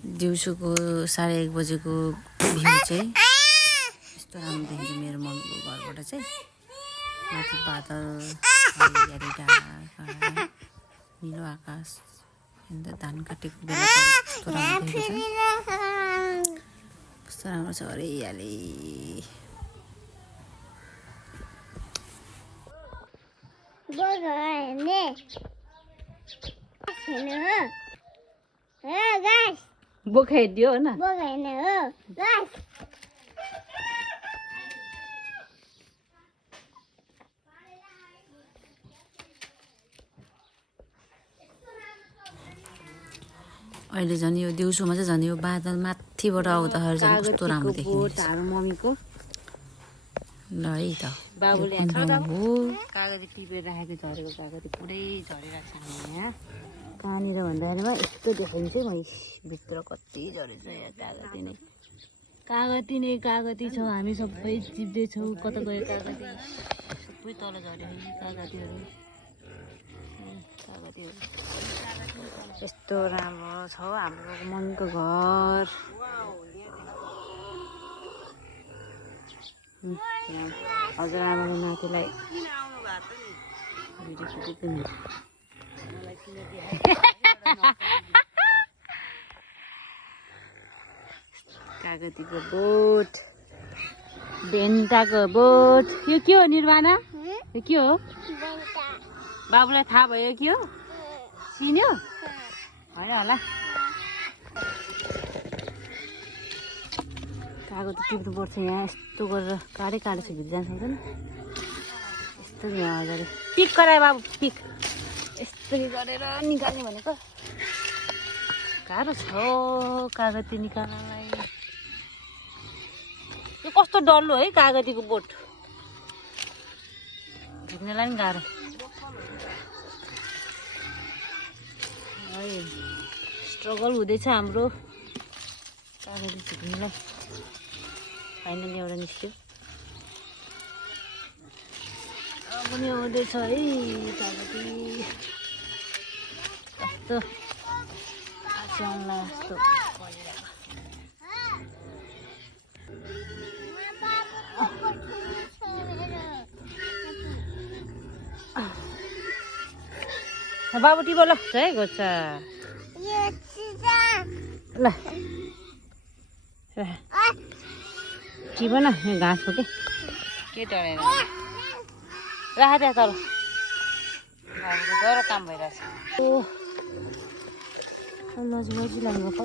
दिउँसोको 1:30 बजेको भ्यू चाहिँ यस्तो राम्रो देखिन्छ मेरो मम्मीको घरबाट चाहिँ। माथि बादल, हरियाली डाँडा, निलो आकाश, अन्त धान काटेको बेला कस्तो राम्रो देखिन्छ। कस्तो राम्रो छ हरियाली। बोका हेरिदियो होइन। अहिले झन् यो दिउँसोमा चाहिँ झन् यो बादल माथिबाट आउँदाखेरि झन् कस्तो राम्रो देखिन्छ। मम्मीको ल है त बाबुले हो कागती टिपेर राखेको झरेको कागती पुरै झरिरहेको छ यहाँ। कहाँनिर भन्दाखेरिमा यस्तो देखाइन्छ है भित्र कति झरेछ यहाँ। कागती नै कागती छ। हामी सबै चिप्दैछौँ। कता गयो कागती? सबै तल झऱ्यो है कागतीहरू। यस्तो राम्रो छ हाम्रो मनको घर। हजुरआमाले नातिलाई कागतीको बोट, भेन्टाको बोट। यो के हो निर्वाणा? यो के हो? बाबुलाई थाहा भयो के हो? चिन्यो? होइन होला। कागती टिप्नुपर्छ यहाँ। यस्तो गरेर काँडै काँडै छ भित्र जान सक्दैन। यस्तो यहाँ गरेर पिक गरायो बाबु, पिक यस्तरी गरेर निकाल्ने भनेको। गाह्रो छ कागती निकाल्नलाई। यो कस्तो डल्लो है कागतीको बोट। झिक्नलाई पनि गाह्रो। स्ट्रगल हुँदैछ हाम्रो कागती झिक्नलाई। फाइनली एउटा निस्क्यो। पनि आउँदैछ है कागती। कस्तो आस्याउँला जस्तो बाबु टिपो ल है गोच्छ ल टिप न। यो घाँस हो के डराएर राख त्यहाँ तल। बाबुको डह्रो काम भइरहेछ। ओ लज लाग्यो।